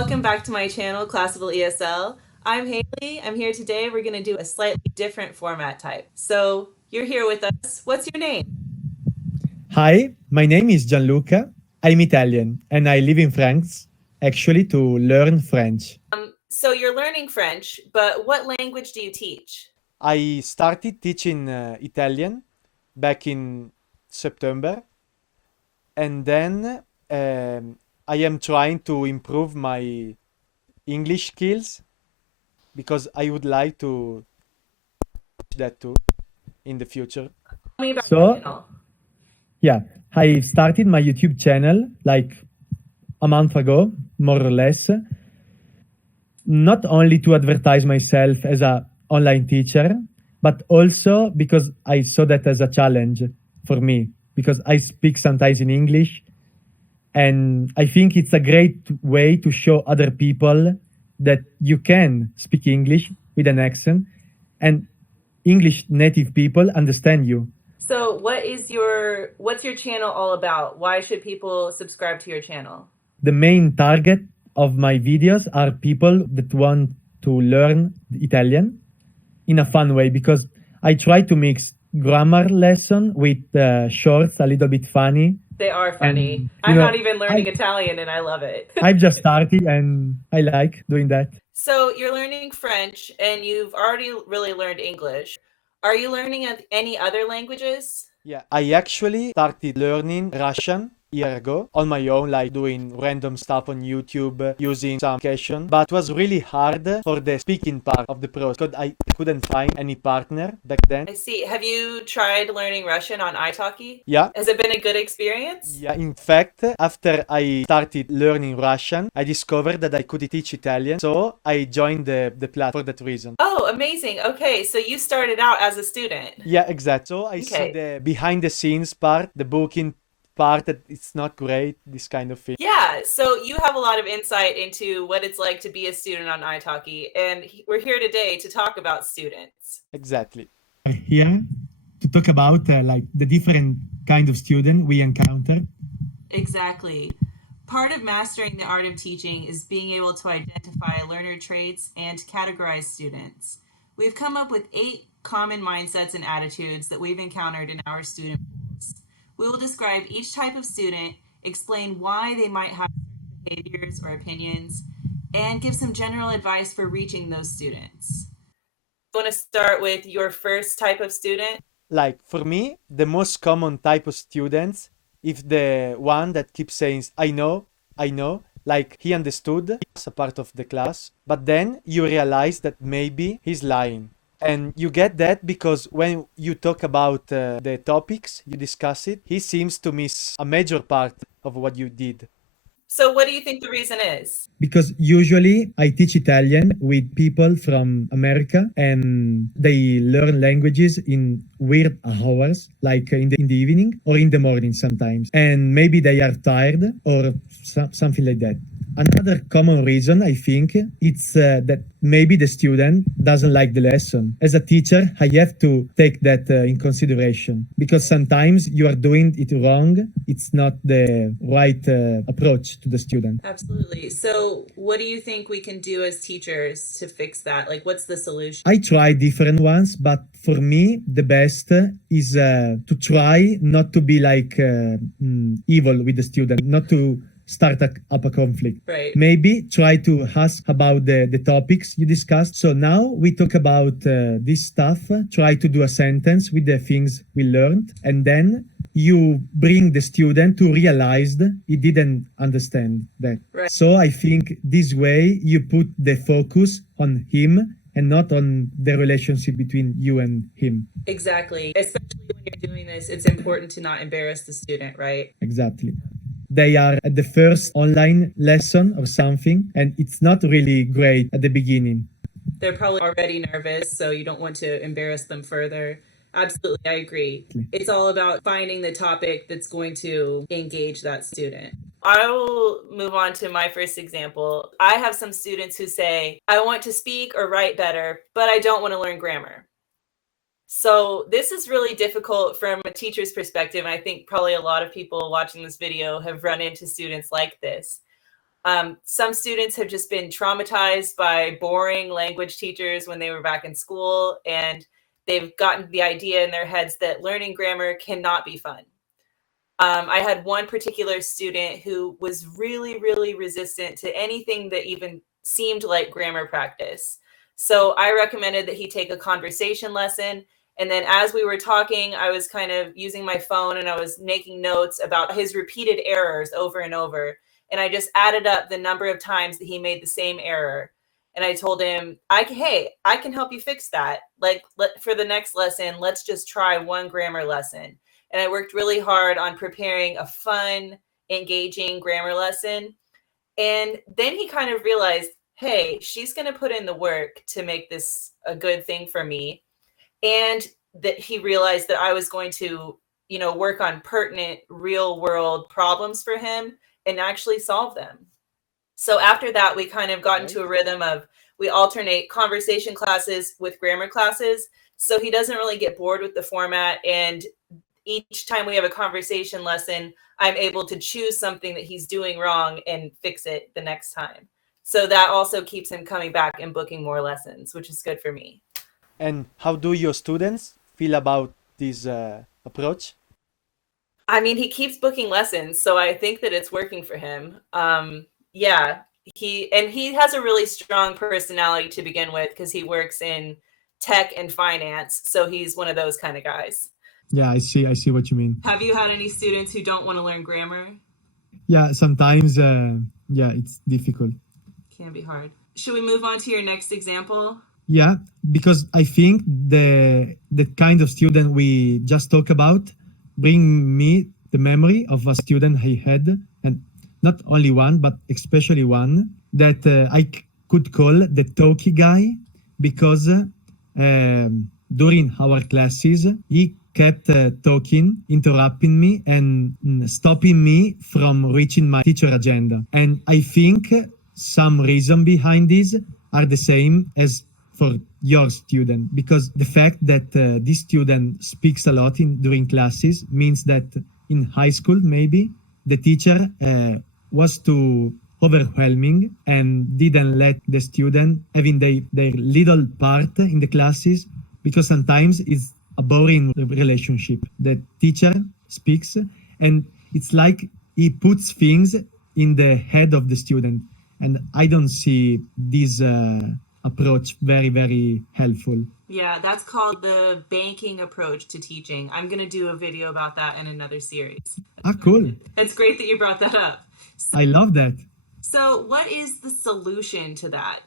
Welcome back to my channel, Classical ESL. I'm Haley. I'm here today. We're going to do a slightly different format type. So you're here with us. What's your name? Hi, my name is Gianluca. I'm Italian and I live in France, actually, to learn French. So you're learning French, but what language do you teach? I started teaching Italian back in September, and then I am trying to improve my English skills because I would like to teach that too in the future. Tell me about your So, channel. yeah, I started my YouTube channel like a month ago, more or less, not only to advertise myself as a online teacher, but also because I saw that as a challenge for me, because I speak sometimes in English, and I think it's a great way to show other people that you can speak English with an accent, and English native people understand you. So what's your channel all about? Why should people subscribe to your channel? The main target of my videos are people that want to learn Italian in a fun way, because I try to mix grammar lesson with shorts, a little bit funny. They are funny. And I'm not even learning Italian and I love it. I've just started and I like doing that. So you're learning French and you've already really learned English. Are you learning any other languages? Yeah, I actually started learning Russian a year ago on my own, like doing random stuff on YouTube, using some application. But it was really hard for the speaking part of the process because I couldn't find any partner back then. I see. Have you tried learning Russian on Italki? Yeah. Has it been a good experience? Yeah, in fact, after I started learning Russian, I discovered that I could teach Italian, so I joined the platform for that reason. Oh, amazing. Okay, so you started out as a student. Yeah, exactly. So I see the behind the scenes part, the booking part, that it's not great, this kind of thing. Yeah, so you have a lot of insight into what it's like to be a student on Italki, and we're here today to talk about students. Exactly. Here to talk about like the different kind of student we encounter. Exactly. Part of mastering the art of teaching is being able to identify learner traits and categorize students. We've come up with 8 common mindsets and attitudes that we've encountered in our student pools. We will describe each type of student, explain why they might have certain behaviors or opinions, and give some general advice for reaching those students. I want to start with your first type of student. Like for me, the most common type of students, if the one that keeps saying, I know, like he understood as a part of the class, but then you realize that maybe he's lying. And you get that because when you talk about the topics, you discuss it, he seems to miss a major part of what you did. So what do you think the reason is? Because usually I teach Italian with people from America and they learn languages in weird hours, like in the evening or in the morning sometimes. And maybe they are tired or something like that. Another common reason, I think, it's that maybe the student doesn't like the lesson. As a teacher, I have to take that in consideration because sometimes you are doing it wrong. It's not the right approach to the student. Absolutely. So what do you think we can do as teachers to fix that? Like, what's the solution? I try different ones, but for me, the best is to try not to be like evil with the student, not to start up a conflict. Right. Maybe try to ask about the topics you discussed. So now we talk about this stuff, try to do a sentence with the things we learned, and then you bring the student to realize he didn't understand that. Right. So I think this way you put the focus on him and not on the relationship between you and him. Exactly. Especially when you're doing this, it's important to not embarrass the student, right? Exactly. They are at the first online lesson or something, and it's not really great at the beginning. They're probably already nervous, so you don't want to embarrass them further. Absolutely, I agree. It's all about finding the topic that's going to engage that student. I will move on to my first example. I have some students who say, I want to speak or write better, but I don't want to learn grammar. So this is really difficult from a teacher's perspective, and I think probably a lot of people watching this video have run into students like this. Some students have just been traumatized by boring language teachers when they were back in school, and they've gotten the idea in their heads that learning grammar cannot be fun. I had one particular student who was really, really resistant to anything that even seemed like grammar practice. So I recommended that he take a conversation lesson. And then as we were talking, I was kind of using my phone and I was making notes about his repeated errors over and over. And I just added up the number of times that he made the same error. And I told him, hey, I can help you fix that. Like, for the next lesson, let's just try one grammar lesson. And I worked really hard on preparing a fun, engaging grammar lesson. And then he kind of realized, hey, she's going to put in the work to make this a good thing for me. And that he realized that I was going to, work on pertinent real world problems for him and actually solve them. So after that, we kind of got into a rhythm of we alternate conversation classes with grammar classes. So he doesn't really get bored with the format. And each time we have a conversation lesson, I'm able to choose something that he's doing wrong and fix it the next time. So that also keeps him coming back and booking more lessons, which is good for me. And how do your students feel about this approach? I mean, he keeps booking lessons, so I think that it's working for him. Yeah, he has a really strong personality to begin with because he works in tech and finance, so he's one of those kind of guys. Yeah, I see what you mean. Have you had any students who don't want to learn grammar? Yeah, sometimes, yeah, it's difficult. Can be hard. Should we move on to your next example? Yeah, because I think the kind of student we just talked about bring me the memory of a student I had, and not only one, but especially one that could call the talky guy, because during our classes he kept talking, interrupting me, and stopping me from reaching my teacher agenda. And I think some reason behind this are the same as for your student, because the fact that this student speaks a lot during classes means that in high school maybe the teacher was too overwhelming and didn't let the student having their little part in the classes, because sometimes it's a boring relationship. The teacher speaks and it's like he puts things in the head of the student, and I don't see this approach very, very helpful. Yeah, that's called the banking approach to teaching. I'm going to do a video about that in another series. Cool. It's great that you brought that up. I love that. So what is the solution to that?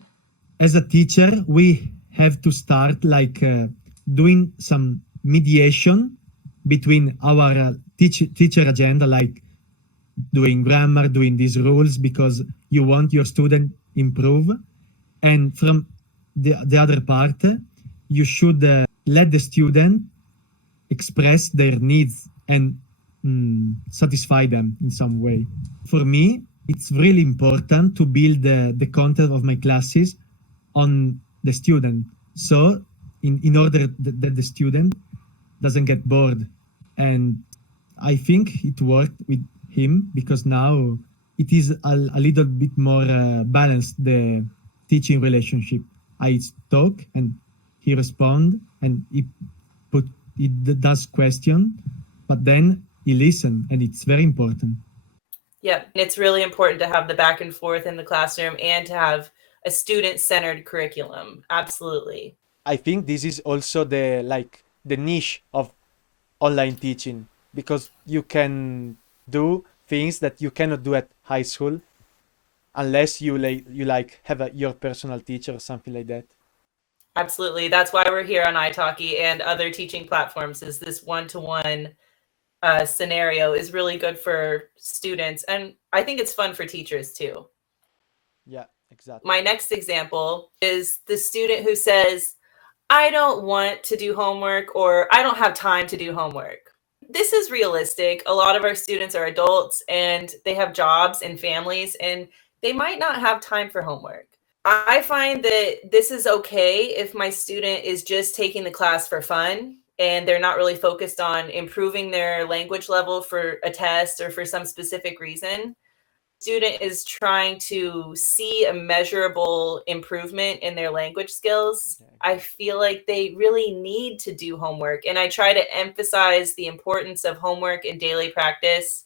As a teacher, we have to start like doing some mediation between our teacher agenda, like doing grammar, doing these rules because you want your student improve, and from the other part, you should let the student express their needs and satisfy them in some way. For me, it's really important to build the content of my classes on the student. So in order that the student doesn't get bored. And I think it worked with him because now it is a little bit more balanced, the teaching relationship. I talk and he respond and he does question, but then he listen, and it's very important. Yeah, it's really important to have the back and forth in the classroom and to have a student-centered curriculum. Absolutely. I think this is also the niche of online teaching, because you can do things that you cannot do at high school unless you have your personal teacher or something like that. Absolutely. That's why we're here on Italki and other teaching platforms, is this one-to-one scenario is really good for students. And I think it's fun for teachers too. Yeah, exactly. My next example is the student who says, I don't want to do homework, or I don't have time to do homework. This is realistic. A lot of our students are adults and they have jobs and families, and they might not have time for homework. I find that this is okay if my student is just taking the class for fun and they're not really focused on improving their language level for a test or for some specific reason. student is trying to see a measurable improvement in their language skills, I feel like they really need to do homework. And I try to emphasize the importance of homework and daily practice.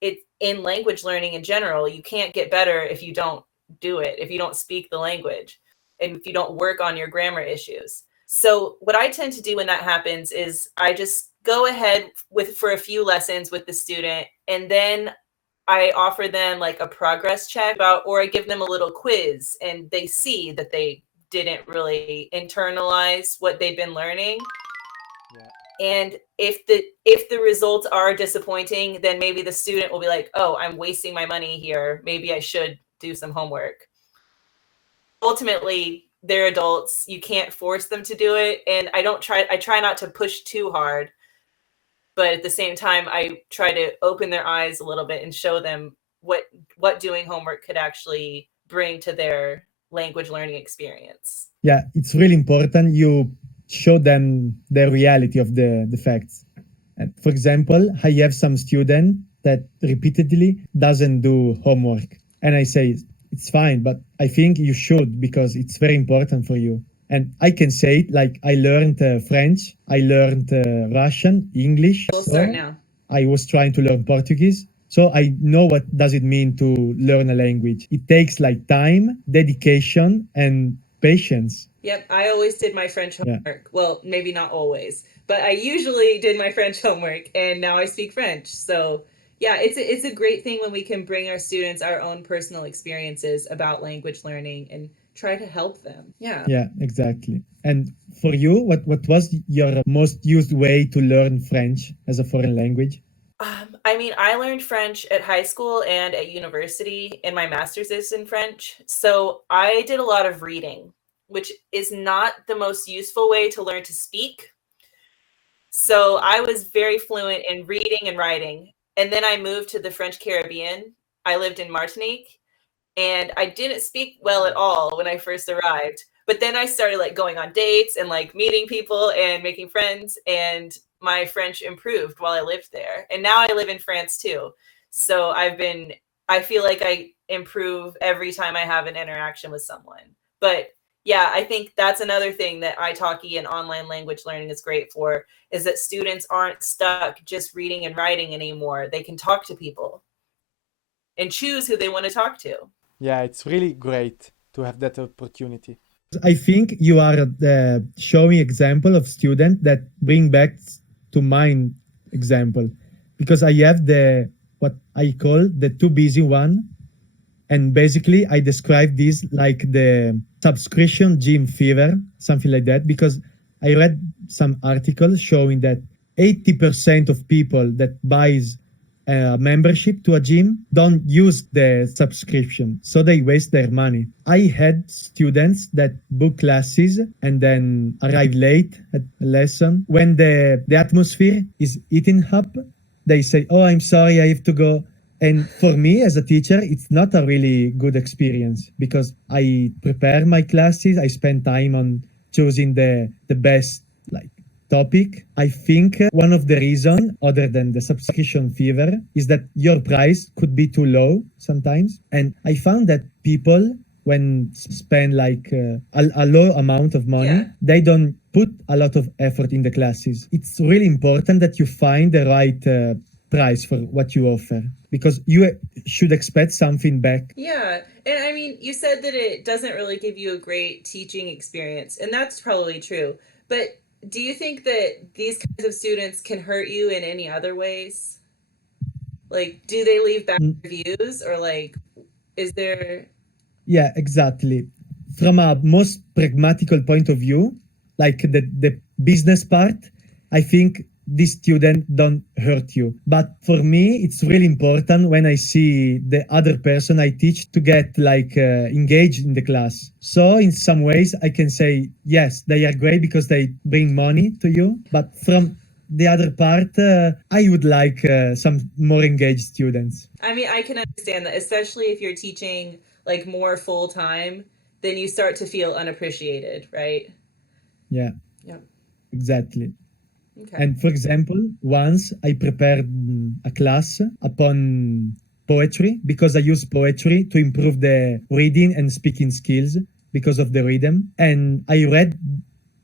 It in language learning in general, you can't get better if you don't do it, if you don't speak the language, and if you don't work on your grammar issues. So what I tend to do when that happens is I just go ahead with for a few lessons with the student, and then I offer them like a progress check about, or I give them a little quiz and they see that they didn't really internalize what they've been learning. Yeah. And if the results are disappointing, then maybe the student will be like, "Oh, I'm wasting my money here. Maybe I should do some homework." Ultimately, they're adults. You can't force them to do it, and I try not to push too hard, but at the same time I try to open their eyes a little bit and show them what doing homework could actually bring to their language learning experience. Yeah, it's really important you show them the reality of the facts. And for example, I have some student that repeatedly doesn't do homework. And I say, it's fine, but I think you should because it's very important for you. And I can say it like I learned French, I learned Russian, English. We'll start now. I was trying to learn Portuguese. So I know what does it mean to learn a language. It takes like time, dedication, and patience. Yep, I always did my French homework. Well, maybe not always, but I usually did my French homework, and now I speak French. So yeah, it's a great thing when we can bring our students our own personal experiences about language learning and try to help them. Yeah. Yeah, exactly. And for you, what was your most used way to learn French as a foreign language? I mean, I learned French at high school and at university, and my master's is in French. So I did a lot of reading, which is not the most useful way to learn to speak. So I was very fluent in reading and writing. And then I moved to the French Caribbean. I lived in Martinique, and I didn't speak well at all when I first arrived. But then I started like going on dates and like meeting people and making friends, and my French improved while I lived there. And now I live in France too. So I feel like I improve every time I have an interaction with someone. But yeah, I think that's another thing that Italki and online language learning is great for, is that students aren't stuck just reading and writing anymore. They can talk to people and choose who they want to talk to. Yeah, it's really great to have that opportunity. I think you are the showing example of student that bring back to mind example, because I have the what I call the too busy one, and basically I describe this like the subscription gym fever, something like that, because I read some articles showing that 80% of people that buys a membership to a gym don't use the subscription, so they waste their money. I had students that book classes and then arrive late at a lesson. When the atmosphere is eating up, they say, "Oh, I'm sorry, I have to go." And for me as a teacher, it's not a really good experience because I prepare my classes, I spend time on choosing the best like topic. I think one of the reason, other than the subscription fever, is that your price could be too low sometimes. And I found that people, when spend like a low amount of money, they don't put a lot of effort in the classes. It's really important that you find the right price for what you offer, because you should expect something back. Yeah. And I mean, you said that it doesn't really give you a great teaching experience, and that's probably true. But do you think that these kinds of students can hurt you in any other ways? Like, do they leave bad reviews, or like, is there... Yeah, exactly. From a most pragmatical point of view, like the business part, I think this student don't hurt you. But for me, it's really important when I see the other person I teach to get like engaged in the class. So in some ways, I can say, yes, they are great because they bring money to you. But from the other part, I would like some more engaged students. I mean, I can understand that, especially if you're teaching like more full time, then you start to feel unappreciated, right? Yeah. Yep. Exactly. Okay. And for example, once I prepared a class upon poetry because I use poetry to improve the reading and speaking skills because of the rhythm. And I read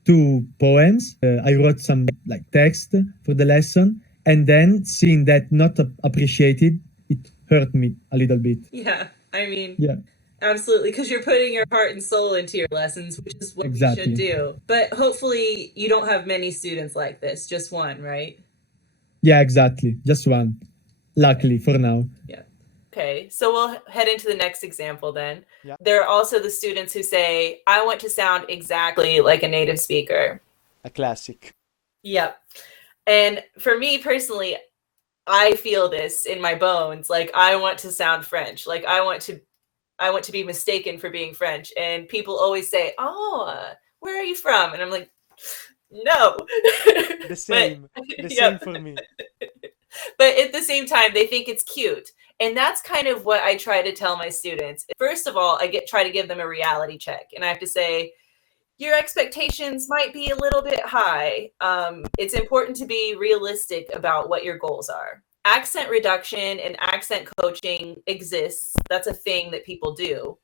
two poems. I wrote some like text for the lesson, and then seeing that not appreciated, it hurt me a little bit. Yeah, I mean, Yeah, absolutely, because you're putting your heart and soul into your lessons, which is what we should exactly. do. But hopefully, you don't have many students like this, just one, right? Yeah, exactly. Just one. Luckily for now. Yeah. Okay, so we'll head into the next example then. Yeah. There are also the students who say, I want to sound exactly like a native speaker. A classic. Yep. And for me personally, I feel this in my bones. Like I want to sound French. Like I want to be mistaken for being French. And people always say, "Oh, where are you from?" And I'm like, "No." The same. The Yep. same for me. But at the same time, they think it's cute. And that's kind of what I try to tell my students. First of all, try to give them a reality check. And I have to say, your expectations might be a little bit high. It's important to be realistic about what your goals are. Accent reduction and accent coaching exists. That's a thing that people do.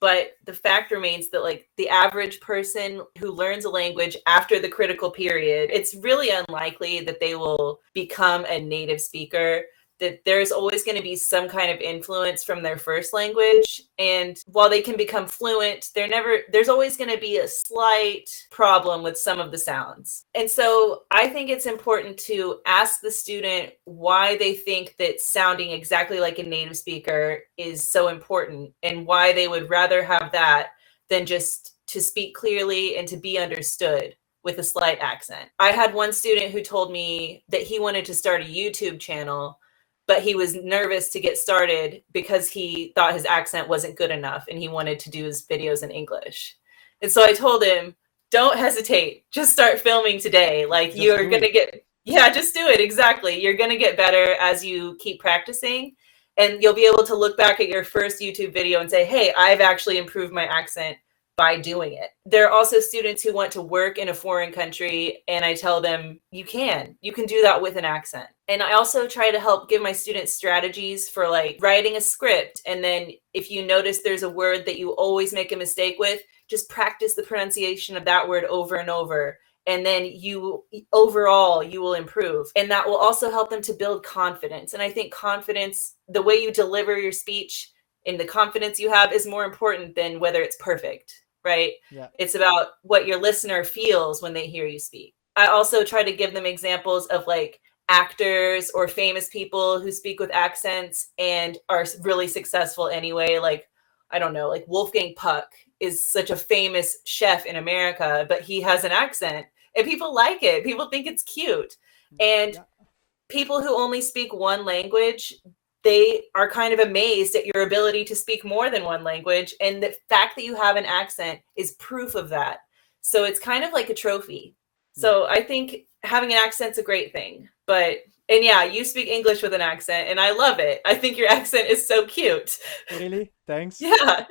But the fact remains that like the average person who learns a language after the critical period, it's really unlikely that they will become a native speaker. That there's always going to be some kind of influence from their first language. And while they can become fluent, there's always going to be a slight problem with some of the sounds. And so I think it's important to ask the student why they think that sounding exactly like a native speaker is so important and why they would rather have that than just to speak clearly and to be understood with a slight accent. I had one student who told me that he wanted to start a YouTube channel, but he was nervous to get started because he thought his accent wasn't good enough and he wanted to do his videos in English. And so I told him, don't hesitate. Just start filming today. Like Just you're do going to it. yeah, just do it. Exactly. You're going to get better as you keep practicing. And you'll be able to look back at your first YouTube video and say, hey, I've actually improved my accent by doing it. There are also students who want to work in a foreign country, and I tell them, you can do that with an accent. And I also try to help give my students strategies for like writing a script. And then if you notice there's a word that you always make a mistake with, just practice the pronunciation of that word over and over. And then overall, you will improve. And that will also help them to build confidence. And I think confidence, the way you deliver your speech and the confidence you have is more important than whether it's perfect. Right? Yeah. It's about what your listener feels when they hear you speak. I also try to give them examples of like actors or famous people who speak with accents and are really successful anyway. Like, I don't know, like Wolfgang Puck is such a famous chef in America, but he has an accent and people like it. People think it's cute. And Yeah. people who only speak one language, they are kind of amazed at your ability to speak more than one language. And the fact that you have an accent is proof of that. So it's kind of like a trophy. So I think having an accent's a great thing. And yeah, you speak English with an accent and I love it. I think your accent is so cute. Really? Thanks. Yeah.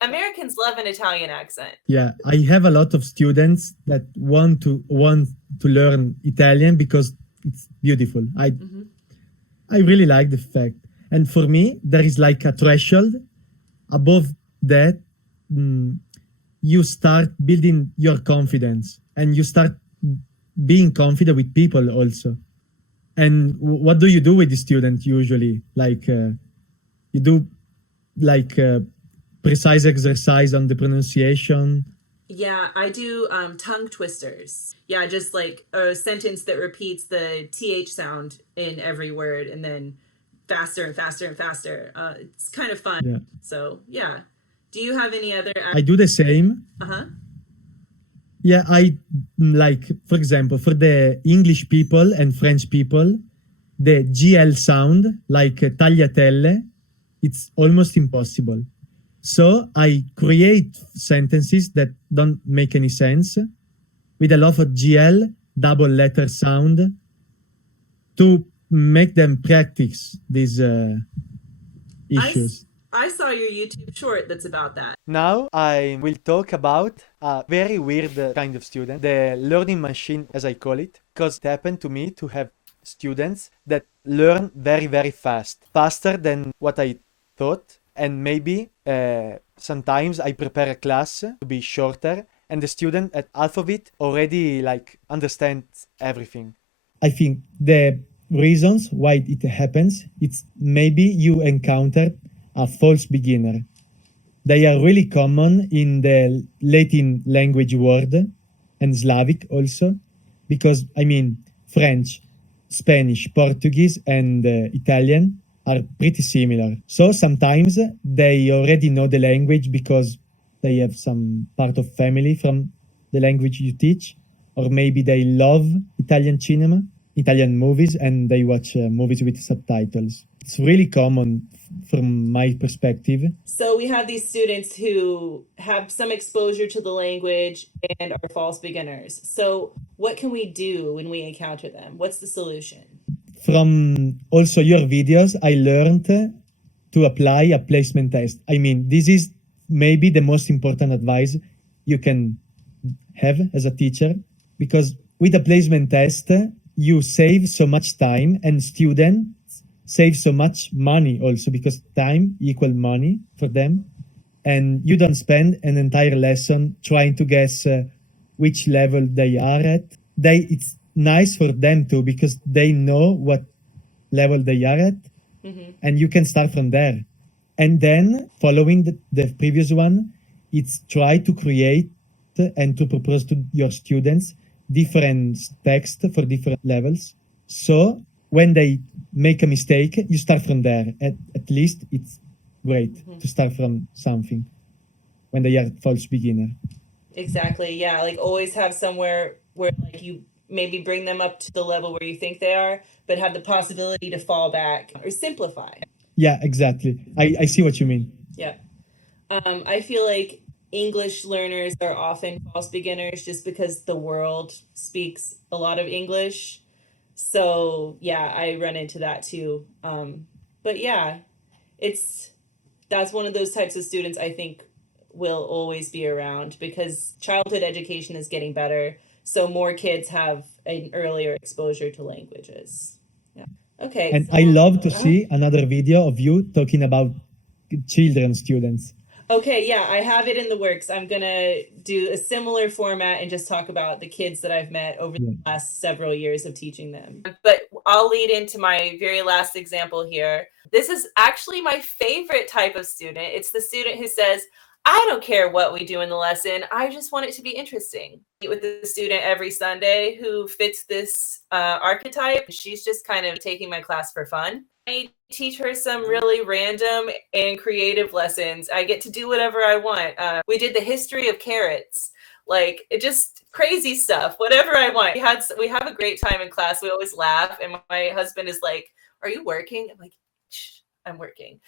Americans love an Italian accent. Yeah, I have a lot of students that want to learn Italian because it's beautiful. I really like the fact. And for me, there is like a threshold. Above that, you start building your confidence and you start being confident with people also. And what do you do with the student usually? Like you do like precise exercise on the pronunciation. Yeah, I do tongue twisters. Yeah, just like a sentence that repeats the TH sound in every word and then faster and faster and faster. It's kind of fun. Yeah. So, yeah. Do you have any other... I do the same. Uh-huh. Yeah, I like, for example, for the English people and French people, the GL sound, like tagliatelle, it's almost impossible. So I create sentences that don't make any sense with a lot of GL, double letter sound, to make them practice these issues. I saw your YouTube short that's about that. Now I will talk about a very weird kind of student, the learning machine as I call it, because it happened to me to have students that learn very, very fast, faster than what I thought. And maybe sometimes I prepare a class to be shorter, and the student at half of it already like understands everything. I think the reasons why it happens, it's maybe you encountered a false beginner. They are really common in the Latin language world and Slavic also, because I mean, French, Spanish, Portuguese, and Italian are pretty similar. So sometimes they already know the language because they have some part of family from the language you teach, or maybe they love Italian cinema, Italian movies, and they watch movies with subtitles. It's really common from my perspective. So we have these students who have some exposure to the language and are false beginners. So what can we do when we encounter them? What's the solution? From also your videos, I learned to apply a placement test. I mean, this is maybe the most important advice you can have as a teacher, because with a placement test, you save so much time, and students save so much money also, because time equal money for them, and you don't spend an entire lesson trying to guess which level they are at. It's nice for them too, because they know what level they are at, and you can start from there. And then following the previous one, it's try to create and to propose to your students different text for different levels. So when they make a mistake, you start from there. At least it's great to start from something when they are false beginner. Exactly. Yeah. Like always have somewhere where like you maybe bring them up to the level where you think they are, but have the possibility to fall back or simplify. Yeah, exactly. I see what you mean. Yeah. I feel like English learners are often false beginners just because the world speaks a lot of English. So yeah, I run into that too. But yeah, that's one of those types of students I think will always be around because childhood education is getting better. So more kids have an earlier exposure to languages. Yeah. Okay. And So, I love to see another video of you talking about children students. okay, yeah, I have it in the works. I'm gonna do a similar format and just talk about the kids that I've met over the last several years of teaching them. But I'll lead into my very last example here. This is actually my favorite type of student. It's the student who says, I don't care what we do in the lesson. I just want it to be interesting. Meet with the student every Sunday who fits this archetype. She's just kind of taking my class for fun. I teach her some really random and creative lessons. I get to do whatever I want. We did the history of carrots, like it just crazy stuff, whatever I want. We have a great time in class. We always laugh, and my husband is like, "Are you working?" I'm like, "Shh, I'm working.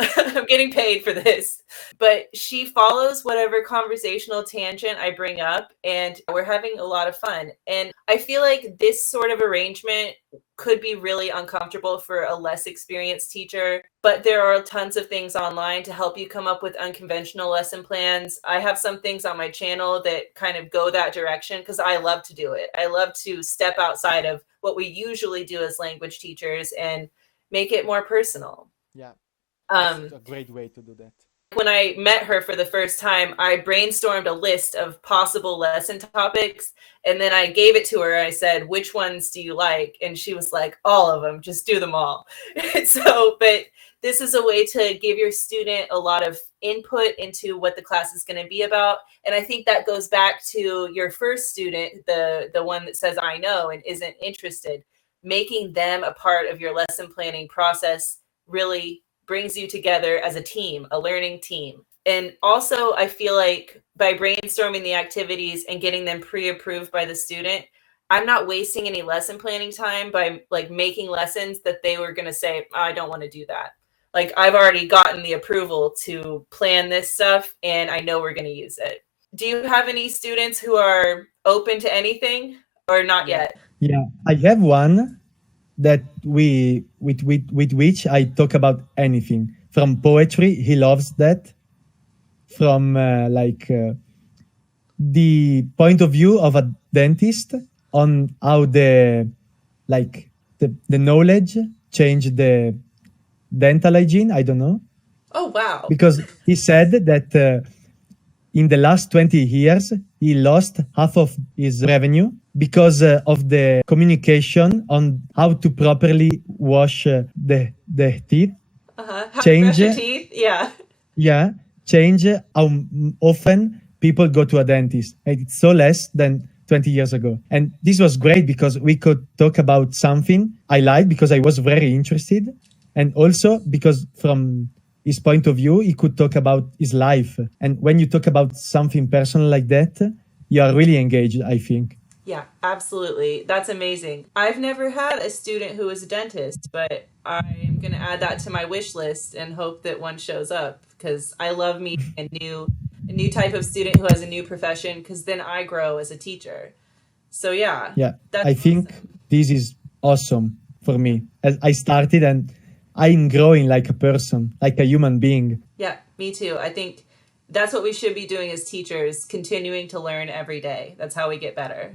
I'm getting paid for this." But she follows whatever conversational tangent I bring up, and we're having a lot of fun. And I feel like this sort of arrangement could be really uncomfortable for a less experienced teacher, but there are tons of things online to help you come up with unconventional lesson plans. I have some things on my channel that kind of go that direction because I love to do it. I love to step outside of what we usually do as language teachers and make it more personal. Yeah, it's a great way to do that. When I met her for the first time, I brainstormed a list of possible lesson topics, and then I gave it to her. I said, which ones do you like? And she was like, all of them, just do them all. But this is a way to give your student a lot of input into what the class is going to be about. And I think that goes back to your first student, the one that says, I know, and isn't interested. Making them a part of your lesson planning process really brings you together as a team, a learning team. And also, I feel like by brainstorming the activities and getting them pre-approved by the student, I'm not wasting any lesson planning time by like making lessons that they were going to say, I don't want to do that. Like I've already gotten the approval to plan this stuff and I know we're going to use it. Do you have any students who are open to anything or not yet? Yeah, I have one that with which I talk about anything from poetry. He loves that. From the point of view of a dentist on how the like the knowledge changed the dental hygiene. I don't know, Oh, wow. because he said that in the last 20 years he lost half of his revenue because of the communication on how to properly wash the teeth. How to brush Change, your teeth? Yeah. yeah, change how often people go to a dentist. And it's so less than 20 years ago. And this was great because we could talk about something I liked because I was very interested. And also because from his point of view, he could talk about his life. And when you talk about something personal like that, you are really engaged, I think. Yeah, absolutely. That's amazing. I've never had a student who was a dentist, but I'm going to add that to my wish list and hope that one shows up because I love meeting a new type of student who has a new profession because then I grow as a teacher. So yeah, Yeah, that's I think awesome. this is awesome for me. As I started and I'm growing like a person, like a human being. Yeah, me too. I think that's what we should be doing as teachers, continuing to learn every day. That's how we get better.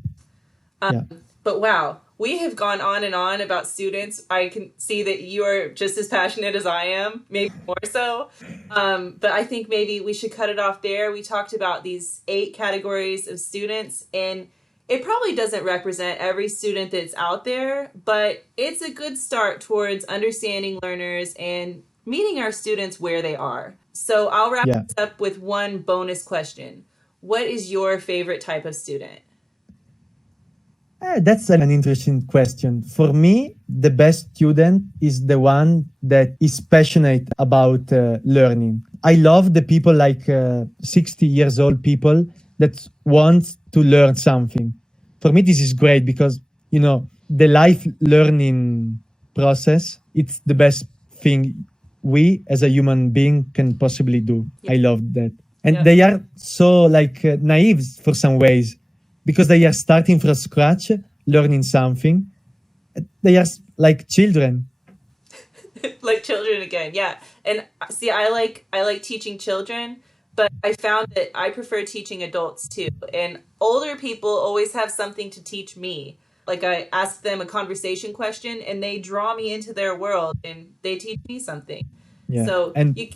Yeah. But wow, we have gone on and on about students. I can see that you are just as passionate as I am, maybe more so. But I think maybe we should cut it off there. We talked about these 8 categories of students, and it probably doesn't represent every student that's out there, but it's a good start towards understanding learners and meeting our students where they are. So I'll wrap Yeah. this up with one bonus question. What is your favorite type of student? That's an interesting question. For me, the best student is the one that is passionate about learning. I love the people like 60 years old people that want to learn something. For me, this is great because, the life learning process, it's the best thing we as a human being can possibly do. Yeah. I love that. And Yeah. they are so like naive for some ways because they are starting from scratch, learning something. They are like children. Like children again, yeah. And see, I like teaching children, but I found that I prefer teaching adults too. And older people always have something to teach me. Like I ask them a conversation question and they draw me into their world and they teach me something. Yeah. So And you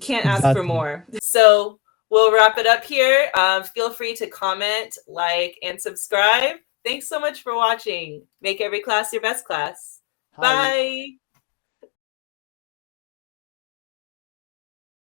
can't ask for exactly. more. So we'll wrap it up here. Feel free to comment, like, and subscribe. Thanks so much for watching. Make every class your best class. Hi. Bye.